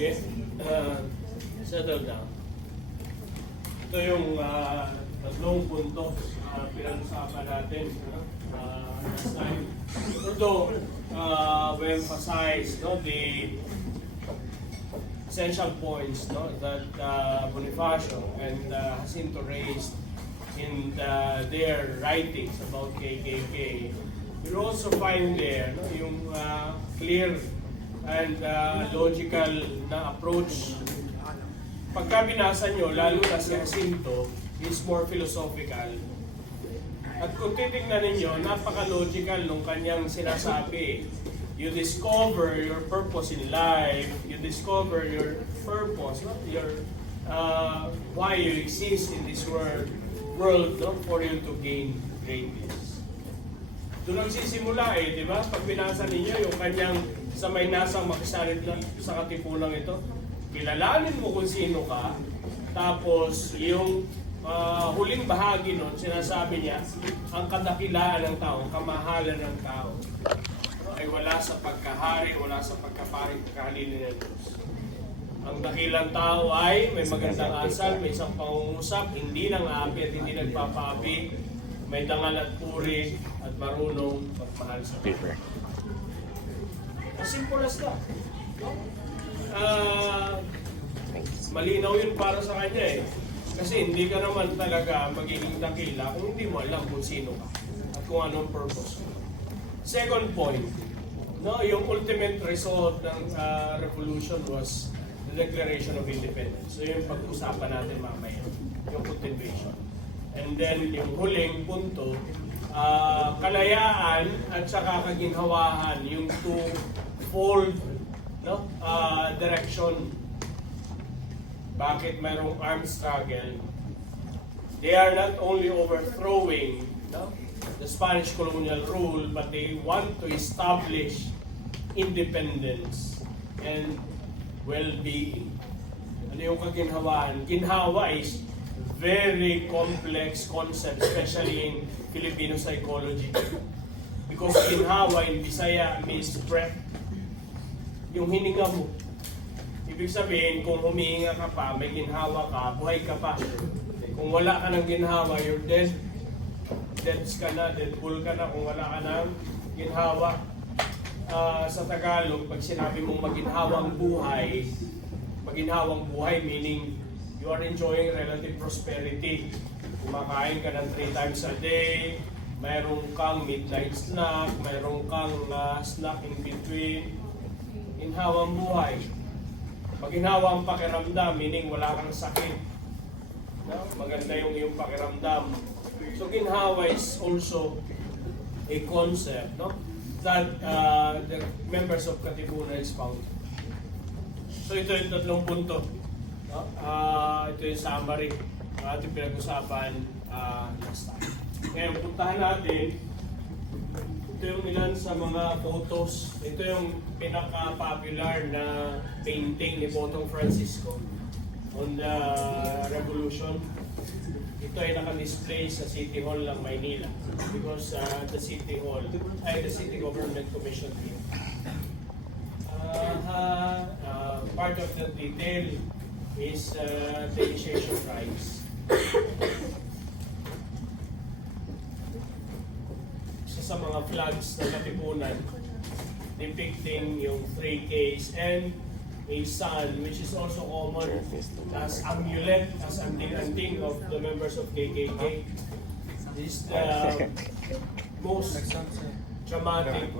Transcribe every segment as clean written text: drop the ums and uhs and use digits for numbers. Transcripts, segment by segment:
Okay. Settle down. Ito yung tatlong punto pinag-usapan natin last time. Although, we emphasize the essential points that Bonifacio and Jacinto raised in their writings about KKK. You'll also find there yung clear and logical na approach. Pagka binasa nyo, lalo na si Jacinto, is more philosophical. At kung titignan ninyo, napaka-logical nung kanyang sinasabi. You discover your purpose in life, you discover your purpose, why you exist in this world for you to gain greatness. Doon nagsisimula di ba? Pag binasa ninyo yung kanyang sa may nasang makisalit sa katipunang ito, kilalanin mo kung sino ka, tapos yung huling bahagi nun, sinasabi niya, ang kadakilaan ng tao, ang kamahalan ng tao, ay wala sa pagkahari, wala sa pagkahalili ng Diyos. Ang dakilang tao ay may magandang asal, may isang pangungusap, hindi nang aapi at hindi nagpapaapi, may dangal at puri at marunong magmahal sa Diyos. As simple as that. Malinaw yun para sa kanya Kasi hindi ka naman talaga magiging dakila kung hindi mo alam kung sino ka at kung anong purpose mo. Second point, yung ultimate result ng revolution was the Declaration of Independence. So yung pag-usapan natin mamaya, yung continuation. And then yung huling punto, kalayaan at saka kaginhawahan, yung two-fold direction. Bakit mayroong armed struggle? They are not only overthrowing the Spanish colonial rule, but they want to establish independence and well-being. Ano yung kaginhawaan? Ginhawa is very complex concept, especially in Filipino psychology. Because ginhawa in Bisaya means breath. Yung hininga mo. Ibig sabihin, kung humihinga ka pa, may ginhawa ka, buhay ka pa. Kung wala ka ng ginhawa, you're dead. Deads ka na, deadpool ka na kung wala ka ng ginhawa. Sa Tagalog, pag sinabi mong maginhawang buhay meaning you are enjoying relative prosperity. Kumakain ka ng 3 times a day, mayroong kang midnight snack, mayroong kang snack in between. Ginhawang buhay. Maginhawang pakiramdam, meaning wala kang sakit. Maganda yung iyong pakiramdam. So ginhawa is also a concept that the members of Katipunan expound. So ito yung tatlong punto. Ito yung summary ng ating pinag-usapan last time. Ngayon, puntahan natin. Ito yung ilan sa mga photos. Ito yung pinaka-popular na painting ni Botong Francisco on the Revolution. Ito ay naka-display sa City Hall ng Maynila because the City Government Commission here. Part of the detail is the initiation rites. Sa mga flags ng Katipunan depicting yung 3 Ks and a sun, which is also common as amulet, as anting-anting of the members of KKK. This is the most dramatic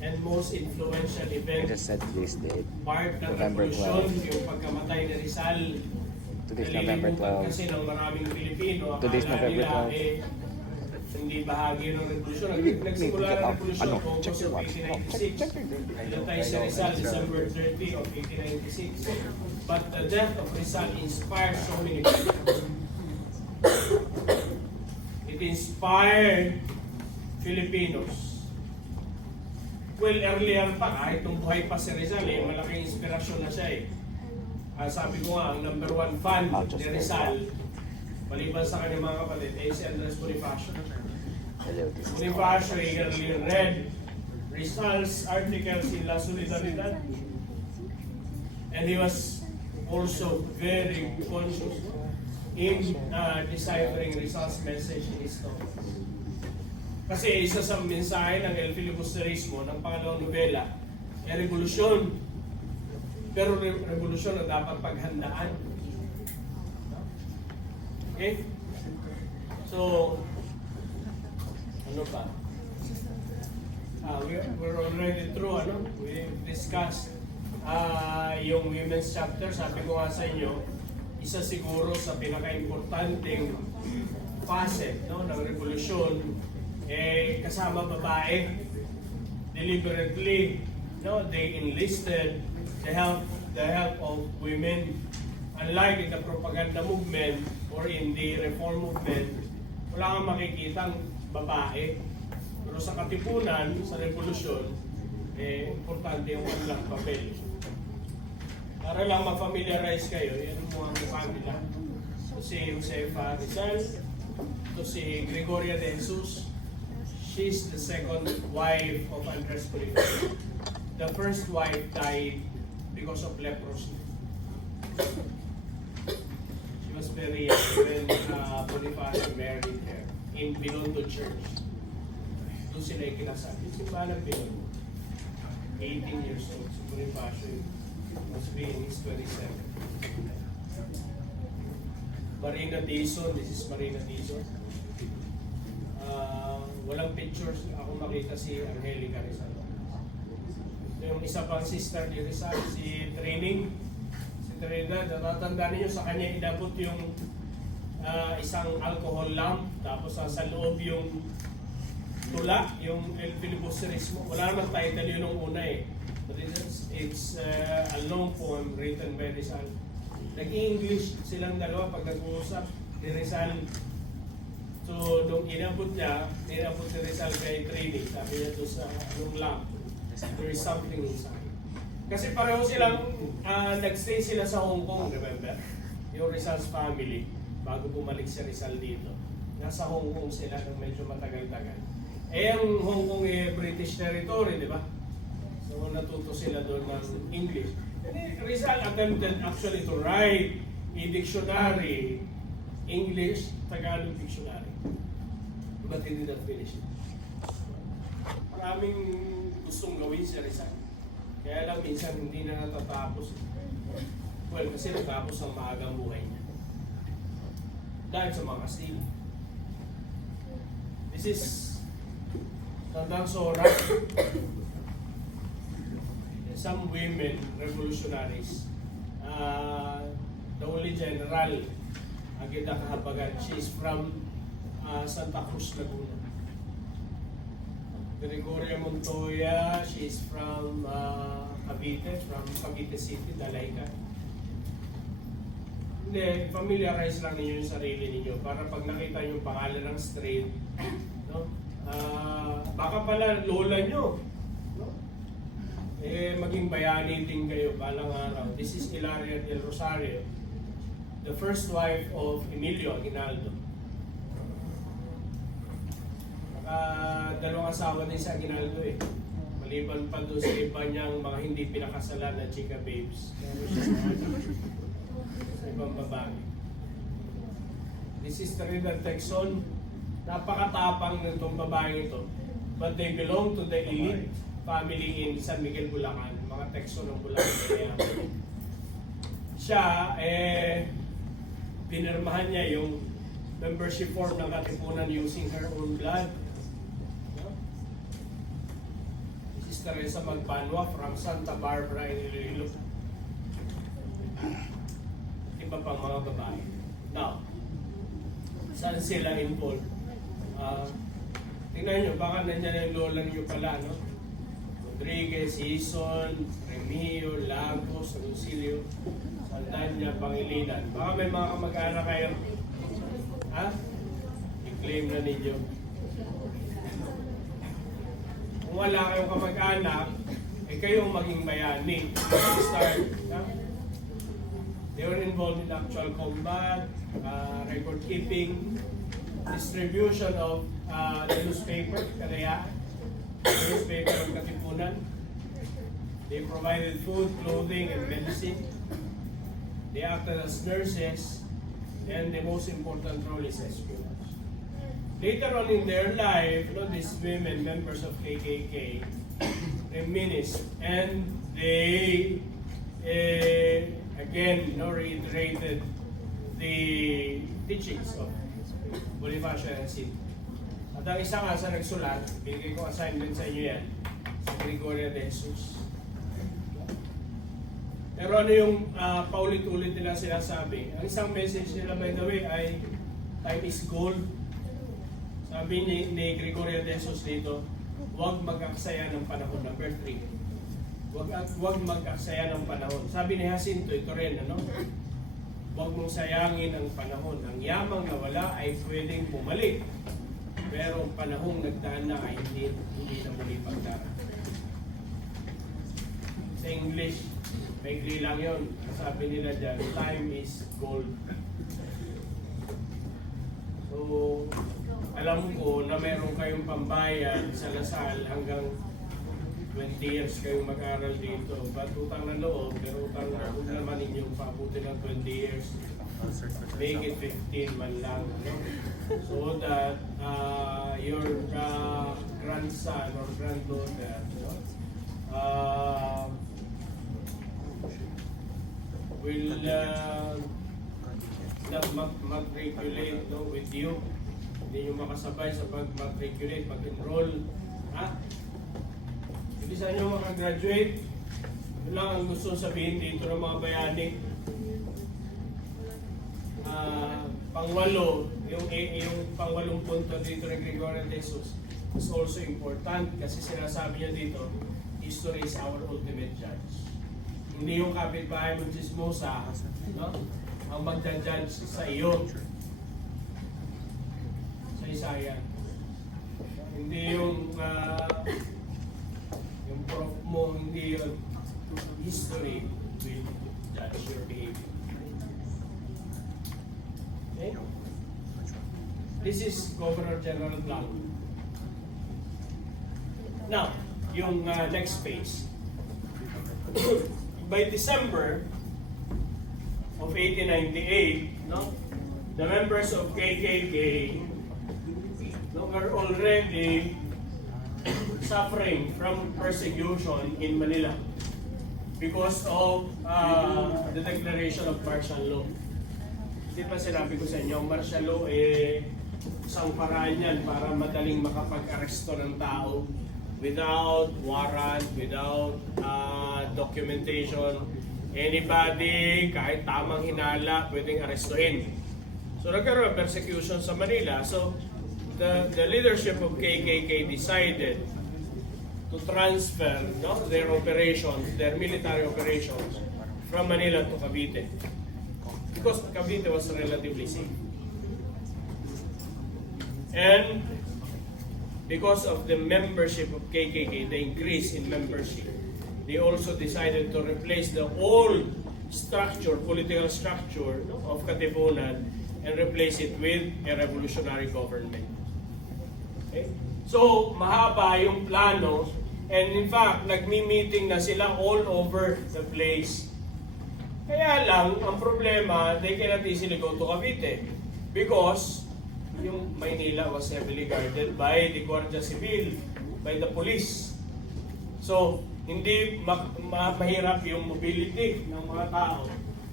and most influential event. Part ng revolution, yung pagkamatay ni Rizal. Nalilimutan kasi ng maraming Pilipino. Akala nila hindi bahagi ng revolusyon. Nagsimula ng revolusyon August of 1896. Namatay si Rizal December 30 of 1896. But the death of Rizal inspired so many people. It inspired Filipinos. Well, earlier pa, kahit nung buhay pa si Rizal, malaking inspirasyon na siya sabi ko nga, ang number 1 fan ni Rizal, maliban sa kanyang mga kapatid, si Andres Bonifacio. Bonifacio eagerly read Rizal's articles in La Solidaridad. And he was also very conscious in deciphering Rizal's message in his novel. Kasi isa sa mensahe ng El Filibusterismo ng pangalawang nobela ay revolusyon. Pero revolusyon na dapat paghandaan. Okay? So, ano pa? We're already through, we discussed yung women's chapter. Sabi ko nga sa inyo, isa siguro sa pinaka-importanting fase ng revolusyon, kasama babae. Deliberately, they enlisted the help of women. Unlike in the propaganda movement or in the reform movement, wala kang makikitang babae. Pero sa katipunan, sa revolusyon, importante yung kanilang papel. Para lang ma-familiarize kayo, yan ang mga mukha nila. Ito si Josefa Rizal, ito si Gregoria de Jesus. She's the second wife of Andres Bonifacio. The first wife died because of leprosy. She was very young when Bonifacio married her in Binondo Church. Doon sila ikinasal. Yung simbahan ng Binondo. 18 years old. Si Bonifacio must be in his 27. Marina Dizon. This is Marina Dizon. Walang pictures. Ako makita si Angelica Rizal. Yung isa pang sister ni Rizal, si Training. Si Trinidad, natatandaan niyo sa kanya inabot yung isang alcohol lamp, tapos sa loob yung tula, yung El Filibusterismo. Wala naman title yun nung una eh. But it's a long poem written by Rizal. Nag-English silang dalawa pag nag-uusap ni Rizal. So, nung inabot ni Rizal kay Training, sabi niya doon sa anong lamp, there is something inside. Kasi pareho silang, nagstay sila sa Hong Kong, remember? Yung Rizal's family, bago bumalik si Rizal dito. Nasa Hong Kong sila ng medyo matagal-tagal. Ang Hong Kong British territory, di ba? So natuto sila doon ng English. And Rizal attempted actually to write a dictionary, English, Tagalog dictionary. But he didn't finish it. Maraming gustong gawin si Rizal. Kaya lang minsan hindi na natatapos. Well, kasi natapos ang maagang buhay niya. Dahil sa mga Kastila. This is Tandang Sora. Some women, revolutionaries. The only general, Agenda Kahabagan, she's from Santa Cruz, Laguna. Gregoria Montoya, she's from Cavite City, Dalayca. Hindi, familiarize lang ninyo yung sarili ninyo para pag nakita yung pangalan ng street, no? Baka pala lola nyo, no? Maging bayani din kayo balang araw. This is Hilaria del Rosario, the first wife of Emilio Aguinaldo. Dalawang asawa din sa Aguinaldo eh. Maliban pa doon sa iba niyang mga hindi pinakasalan na chika babes. Sa ibang babae. This is Trinidad Texon. Napakatapang nitong babae ito. But they belong to the elite family in San Miguel, Bulacan. Mga Texon ng Bulacan. Kaya siya, pinirmahan niya yung membership form ng Katipunan using her own blood. Teresa Magbanwa from Santa Barbara in Iloilo. Iba pang mga babae. Now, saan sila involved? Tingnan nyo, baka nandiyan yung lola nyo pala, no? Rodriguez, Ison, Remio, Lagos, Anusilio, Saldanya, Pangilinan. Baka may mga kamag-anak kayo. Ha? I-claim na ninyo. Kung wala kayong kamag-anak, kayong maging bayani. Start. They were involved in actual combat, record keeping, distribution of the newspaper, Karayaan, newspaper ng Katipunan. They provided food, clothing, and medicine. They acted as nurses, and the most important role is espionage. Later on in their life, these women, members of KKK, reminisced, and they again reiterated the teachings of Bonifacio and Jacinto. At ang isa nga sa nagsulat, bigay ko assignment sa inyo yan, sa Gregorio de Jesus. Pero ano yung paulit-ulit nila sinasabi? Ang isang message nila, by the way, ay time is gold. Sabi ni Gregorio de Jesus dito, huwag mag-aksaya ng panahon. Number 3. Huwag mag-aksaya ng panahon. Sabi ni Jacinto, ito rin, huwag mong sayangin ang panahon. Ang yamang nawala ay pwedeng bumalik. Pero ang panahong nagdaan na ay hindi na muli pagdaan. Sa English, maigli lang yun. Sabi nila dyan, time is gold. So, alam ko na meron kayong pambayad sa Lasal hanggang 20 years kayong mag-aral dito. Ba't utang na loob, pero utang na loob naman ninyong pabuti ng 20 years. Make it 15 man lang. So that your grandson or granddaughter will not matriculate with you. Hindi nyo makasabay sa pag-matriculate, pag-enroll. Hindi sa inyo makagraduate. Ito lang ang gusto sabihin dito ng mga bayani. Pangwalo, yung pangwalong punto dito ng Gregorio de Jesus is also important kasi sinasabi niya dito, history is our ultimate judge. Hindi yung kapitbahay mo chismosa, ang magja-judge sa iyo. Sa Isaiah. Hindi yung prof mo, hindi yung history will judge your behavior. Okay? This is Governor General Blanco. Now, yung next page. By December of 1898, the members of KKK were already suffering from persecution in Manila because of the declaration of martial law. Hindi pa sinabi ko sa inyo, martial law isang paraan yan para madaling makapag-aresto ng tao without warrant, without documentation. Anybody, kahit tamang hinala, pwedeng arestuhin. So nagkaroon ng persecution sa Manila. So the leadership of KKK decided to transfer their operations, their military operations from Manila to Cavite. Because Cavite was relatively safe. And because of the membership of KKK, the increase in membership, they also decided to replace the old structure, political structure of Katipunan and replace it with a revolutionary government. Okay? So, mahaba yung plano, and in fact, nagmi-meeting na sila all over the place. Kaya lang, ang problema, they cannot easily go to Cavite because yung Maynila was heavily guarded by the Guardia Civil, by the police. So, hindi mahirap yung mobility ng mga tao,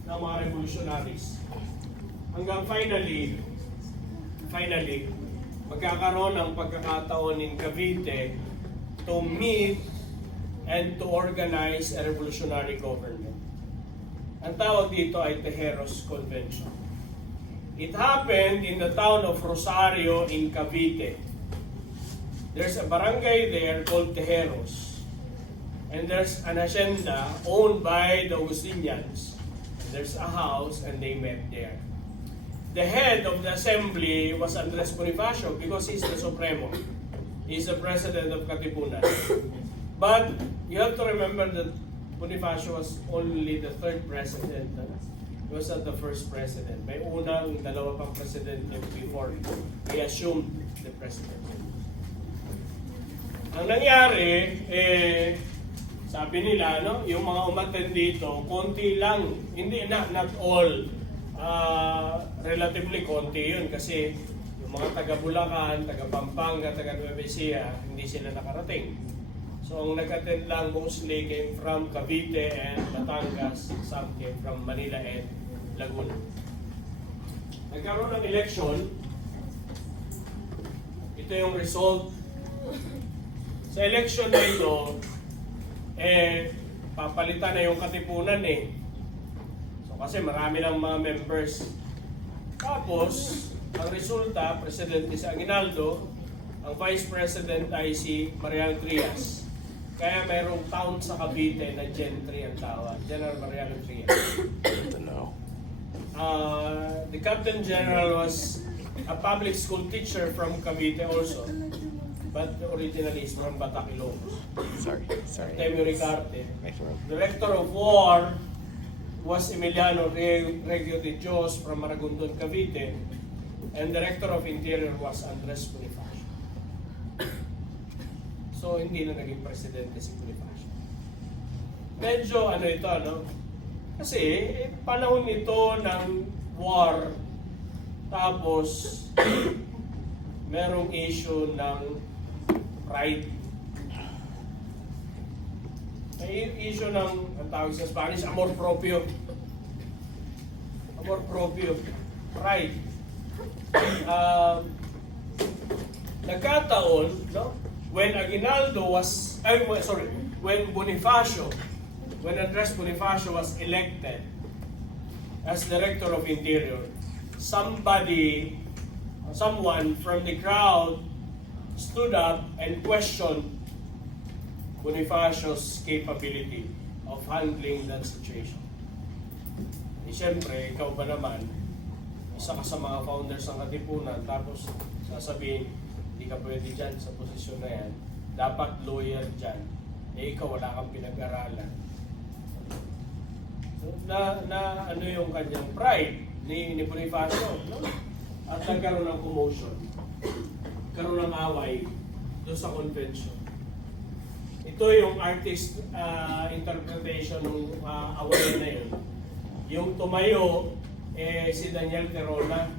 ng mga revolutionaries. Hanggang finally, magkakaroon ng pagkakataon in Cavite to meet and to organize a revolutionary government. Ang tawag dito ay Tejeros Convention. It happened in the town of Rosario in Cavite. There's a barangay there called Tejeros. And there's an hacienda owned by the Augustinians. There's a house and they met there. The head of the assembly was Andres Bonifacio because he's the Supremo. He's the president of Katipunan. But you have to remember that Bonifacio was only the third president. He was not the first president. May unang dalawa pang president before he assumed the presidency. Ang nangyari, sabi nila, no, yung mga umattend dito, konti lang, hindi not all, relatively konti yun kasi yung mga taga Bulacan, taga Pampanga, taga Nueva Ecija, hindi sila nakarating. So ang nag-attend lang mostly came from Cavite and Batangas, some came from Manila and Laguna. Nagkaroon ng election, ito yung result. Sa election na ito, papalitan na yung katipunan eh. So kasi marami ng mga members. Tapos, ang resulta, Presidente si Aguinaldo, ang Vice President ay si Mariano Trias. Kaya mayroong town sa Cavite na Gentry ang tawag, General Mariano Trias. The Captain General was a public school teacher from Cavite also, but originally is from Batac, Ilocos. Sorry. Temio Ricarte. My throat. Director of War was Emiliano Regio de Dios from Maragondon, Cavite, and Director of Interior was Andres Bonifacio. So, hindi na naging presidente si Bonifacio. Medyo ito, no? Kasi, panahon nito ng war, tapos, merong issue ng pride. May issue ng, ang tawag sa Spanish, amor propio. Amor propio. Pride. Nagkataon, no? When Aguinaldo was, when Andres Bonifacio was elected as Director of Interior, someone from the crowd stood up and questioned Bonifacio's capability of handling that situation. Siyempre, ikaw ba naman, isa ka sa mga founders ng Katipunan, tapos sasabihin, hindi ka pwede dyan sa posisyon na yan, dapat lawyer dyan, ikaw wala kang pinag-aralan. So, ano yung kanyang pride ni Bonifacio, no? At nagkaroon ng commotion, nagkaroon ng away doon sa convention. Ito yung artist interpretation ng away na yun. Yung tumayo, si Daniel Terona,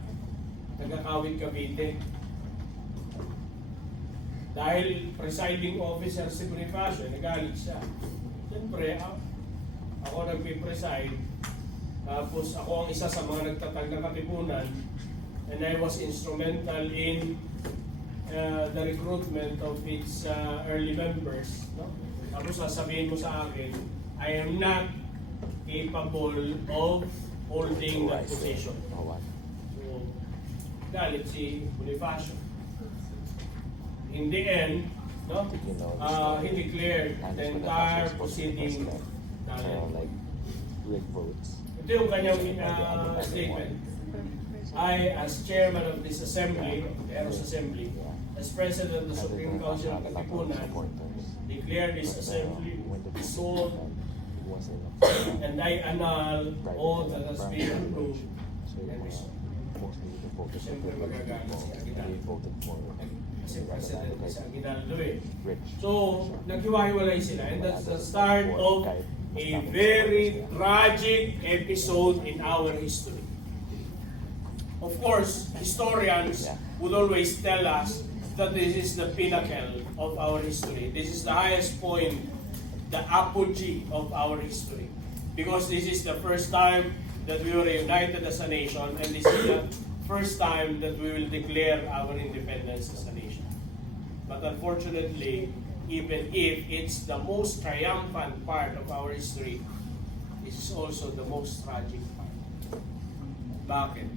nagkakawit Cavite. Dahil presiding officer si Bonifacio, nagalit siya. Siyempre, ako nagpipreside, tapos ako ang isa sa mga nagtatag ng Katipunan, and I was instrumental in the recruitment of its early members. No? Tapos sasabihin mo sa akin, I am not capable of holding that position. So, galit si Bonifacio. In the end, no, he declared the entire proceeding valid. Ito yung kanyang statement. I, as chairman of this assembly, the Eros Assembly, as president of the Supreme Council of Katipunan, declare this assembly dissolved, and I annul all that has been approved and resolved. Siyempre magagalit si Aguinaldo. Kasi president si Aguinaldo eh. So, naghiwa-hiwalay sila, and that's the start of a very tragic episode in our history. Of course, historians would always tell us that this is the pinnacle of our history. This is the highest point, the apogee of our history. Because this is the first time that we were united as a nation, and this is the first time that we will declare our independence as a nation. But unfortunately, even if it's the most triumphant part of our history, this is also the most tragic part. Bakit?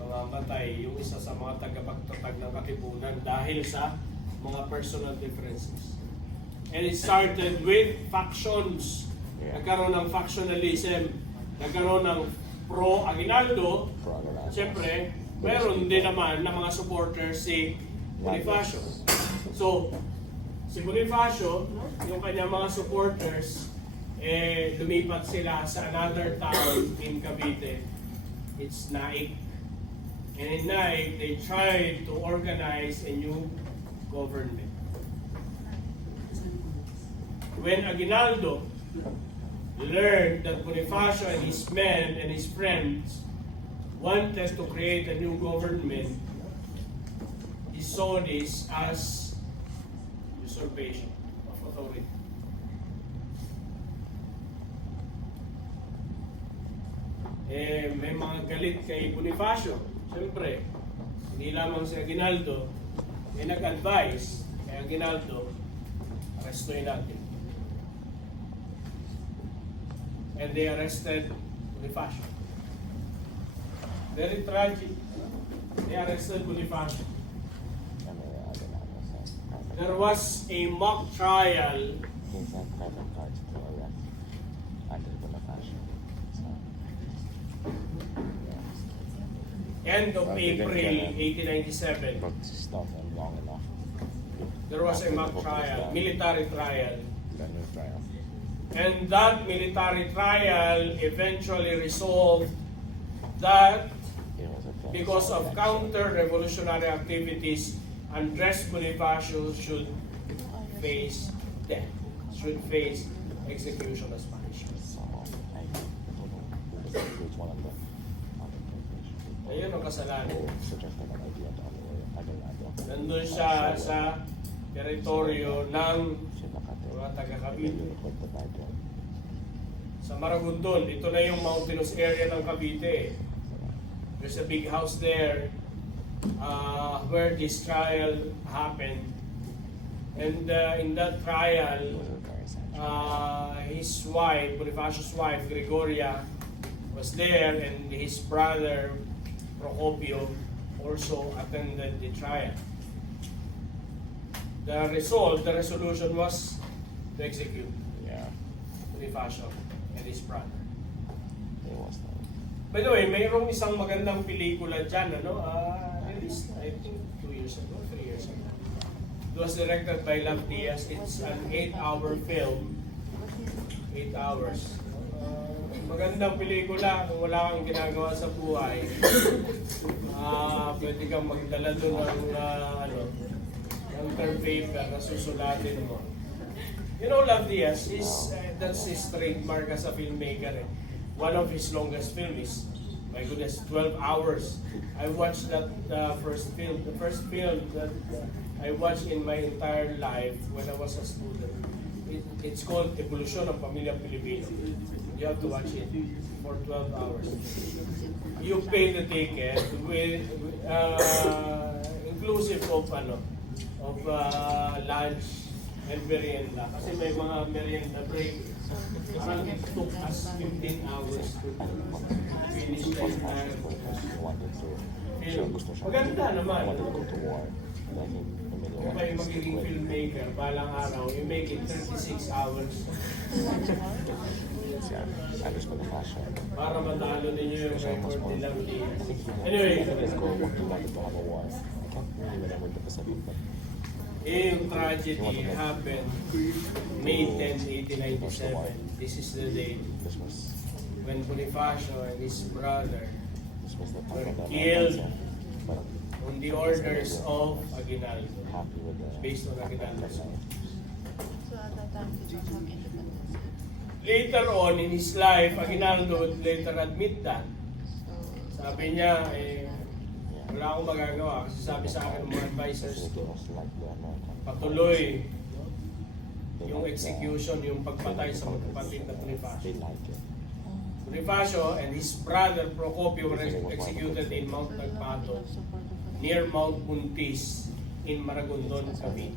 Mamamatay yung isa sa mga tagapagtatag ng Katipunan dahil sa mga personal differences. And it started with factions. Nagkaroon ng factionalism, nagkaroon ng pro-Aguinaldo. Siyempre, meron din naman ng mga supporters si Bonifacio. So, si Bonifacio, yung kanyang mga supporters, lumipat sila sa another town in Cavite. It's Naik. And in Naik, they tried to organize a new government. when Aguinaldo learned that Bonifacio and his men and his friends wanted to create a new government, he saw this as usurpation of authority. May mga galit kay Bonifacio. Siyempre, hindi lamang si Aguinaldo, may nag-advise kay Aguinaldo, arrestuin natin. And they arrested Bonifacio. Very tragic. They arrested Bonifacio. There was a mock trial. End of April 1897. There was a mock trial, military trial. And that military trial eventually resolved that because of counter-revolutionary activities, Andres Bonifacio should face death, should face execution as punishment. Ayun ang kasalanan. Nandun siya sa teritoryo ng mga taga-Cavite. Sa Maragondon, ito na yung mountainous area ng Cavite. There's a big house there where this trial happened. And in that trial, his wife, Bonifacio's wife, Gregoria, was there, and his brother, Procopio, also attended the trial. The resolution was to execute Bonifacio and his brother. By the way, mayroong isang magandang pelikula dyan, released, I think, 2 years ago, 3 years ago. It was directed by Love Diaz. It's an 8-hour film. 8 hours. Magandang pelikula. Kung wala kang ginagawa sa buhay, pwede kang magdala doon ng term paper na susulatin mo. You know, Love Diaz, that's his trademark as a filmmaker. One of his longest films is, my goodness, 12 hours. I watched that first film. The first film that I watched in my entire life when I was a student. It's called Evolution ng Pamilya Pilipino. You have to watch it for 12 hours. You pay the ticket with inclusive of lunch and merienda. Kasi may mga merienda break. Parang it took us 15 hours to finish the entire film. Maganda naman. Kung kayo magiging filmmaker, balang araw, you make it 36 hours. Para matalo ninyo yung record nilang din. Anyway, yung tragedy happened May 10, 1897. This is the day when Bonifacio and his brother were killed on the orders of Aguinaldo, based on Aguinaldo's. Later on in his life, Aguinaldo would later admit that. Sabi niya, wala akong magagawa kasi sabi sa akin ng mga advisors ko, patuloy yung execution, yung pagpatay sa magkapatid na Bonifacio. Bonifacio and his brother Procopio were executed in Mount Nagpato, near Mount Buntis in Maragondon, Cavite.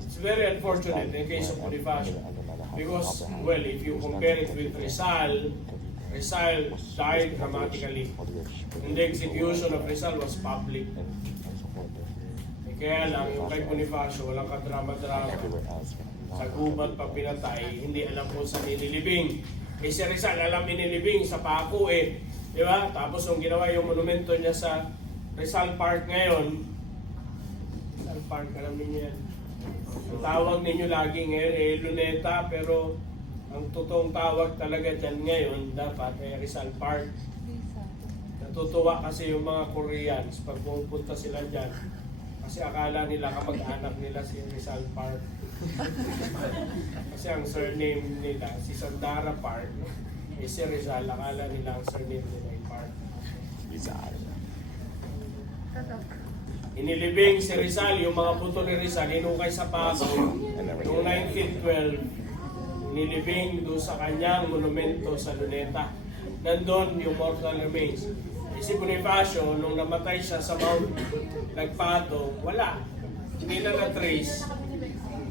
It's very unfortunate in the case of Bonifacio because, well, if you compare it with Rizal died dramatically. And the execution of Rizal was public. Kaya lang, yung kay Bonifacio, walang kadrama-drama. Sa gubat pa pinatay, hindi alam kung saan nililibing. Si Rizal, alam nililibing sa Paco Di ba? Tapos yung ginawa yung monumento niya sa Rizal Park ngayon, Rizal Park, alam niyo yan. Ang tawag ninyo lagi ngayon Luneta, pero ang totoong tawag talaga dyan ngayon, dapat Rizal Park. Natutuwa kasi yung mga Koreans pag pupunta sila dyan. Kasi akala nila kamag-anak nila si Rizal Park. Kasi ang surname nila, si Sandara Park, si Rizal, akala nila ang surname nila ay Park. Rizal. Inilibing si Rizal, yung mga puto ni Rizal, inukay sa Pago. Noong 1912, inilibing doon sa kanyang monumento sa Luneta. Nandun yung mortal remains. Si Bonifacio, nung namatay siya sa Mount Nagpato, wala. Hindi na na-trace.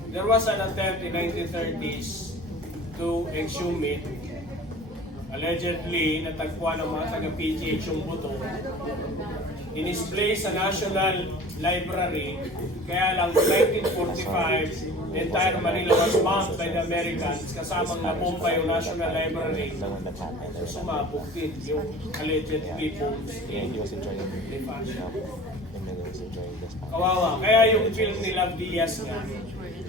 There was an attempt in 1930s to exhume it. Allegedly, natagpuan ng mga taga-PGH yung buto. In-display sa National Library, kaya lang 1945, the entire Manila was bombed by the Americans, kasamang nabomba yung National Library. So sumabog din yung allegedly bombs Yeah, he was enjoying Bonifacio. and then he was enjoying this time. Kawawa. Kaya yung film ni Love Diaz nga,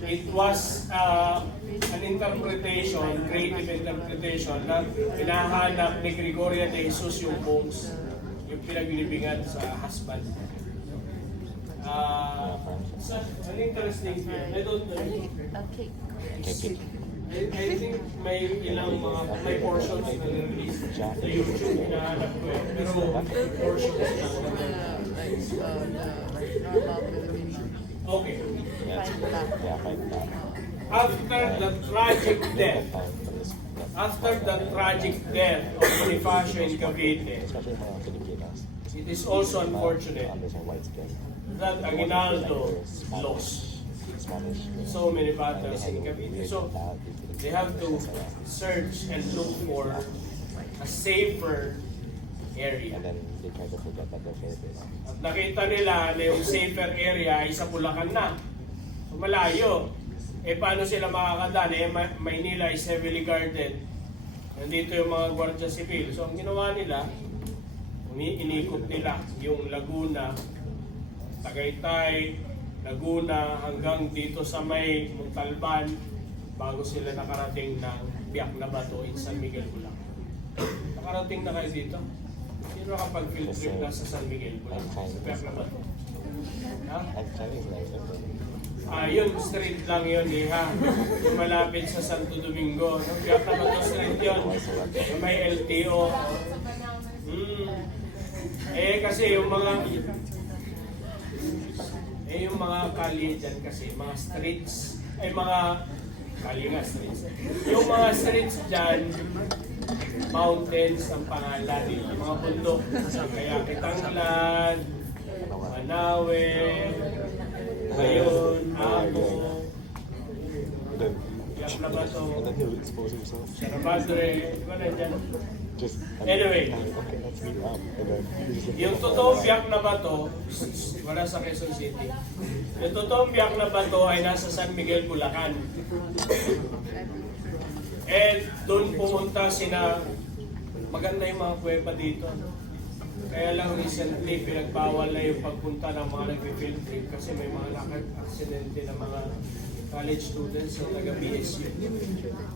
it was an interpretation, creative interpretation na pinahanap ni Gregoria de Jesus yung bones, yung pinaglibingan sa husband. It's an interesting film. I don't know. I think may ilang mga, may portions na release sa YouTube, hinahanap ko eh. Pero portions lang. Okay. Yeah, fight back. After the tragic death of Bonifacio in Cavite, Especially mga Filipinos. it is also unfortunate There's a white skin. that Aguinaldo lost Spanish. so many battles in Cavite. So they have to search and look for a safer area. And then they try to forget that they're Filipinos. At nakita nila na yung safer area ay sa Bulacan na. So, malayo. Eh paano sila makakadaan? Eh Maynila is heavily guarded. Nandito yung mga Guardia Civil. So ang ginawa nila, inikot nila yung Laguna, Tagaytay, Laguna hanggang dito sa may Montalban bago sila nakarating ng Biak na Bato in San Miguel, Bulacan. Nakarating na kayo dito? Sino nakapag-field trip na sa San Miguel, Bulacan? Sa Biak na Bato? Ha? And Chinese like it. Yun, street lang yun eh ha. Yung malapit sa Santo Domingo. No? Biak na Bato street yun. Yung may LTO. Kasi yung mga kalye dyan kasi, mga streets, mga kalye nga streets. Yung mga streets dyan, mountains ang pangalan, mga bundok. Kaya Kitanglan, Manawe, Ngayon, Apo, Biak na Bato, And then he'll expose himself. Saramadre, iba na dyan. Just Anyway. Okay, let's meet up. And then he's just Yung totoong Biak na Bato, wala sa Quezon City. Yung totoong Biak na Bato ay nasa San Miguel, Bulacan. And doon pumunta sina, maganda yung mga kuweba dito. Kaya lang recently, pinagbawal na yung pagpunta ng mga nag-field trip kasi may mga aksidente ng mga college students sa taga-BSU.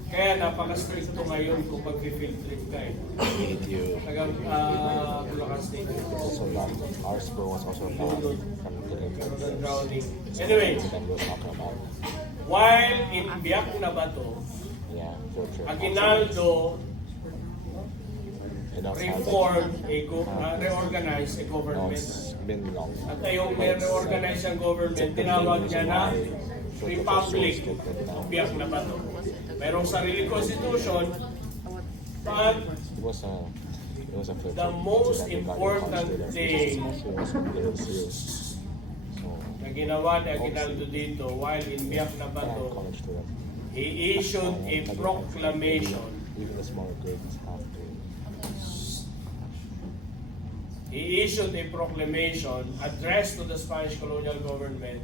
Kaya napaka-stricto ngayon kung mag-field trip ka eh. Taga-Bulacan State. also our school was also found from the Drowning. Anyway, that we were talking about. while in Biak na Bato, Yeah, field trip. Aguinaldo It also has reformed reorganized a no, government. it's been long. At yung reorganize ang government, tinawag niya na Republic of Biak na Bato. Merong sarili constitution, but It was a field the trip. most So that we got important students. thing It was really serious. So na ginawa ni Aguinaldo dito while in Biak na yeah, Bato, college students. he issued a proclamation. Even the smaller grades have to. He issued a proclamation addressed to the Spanish colonial government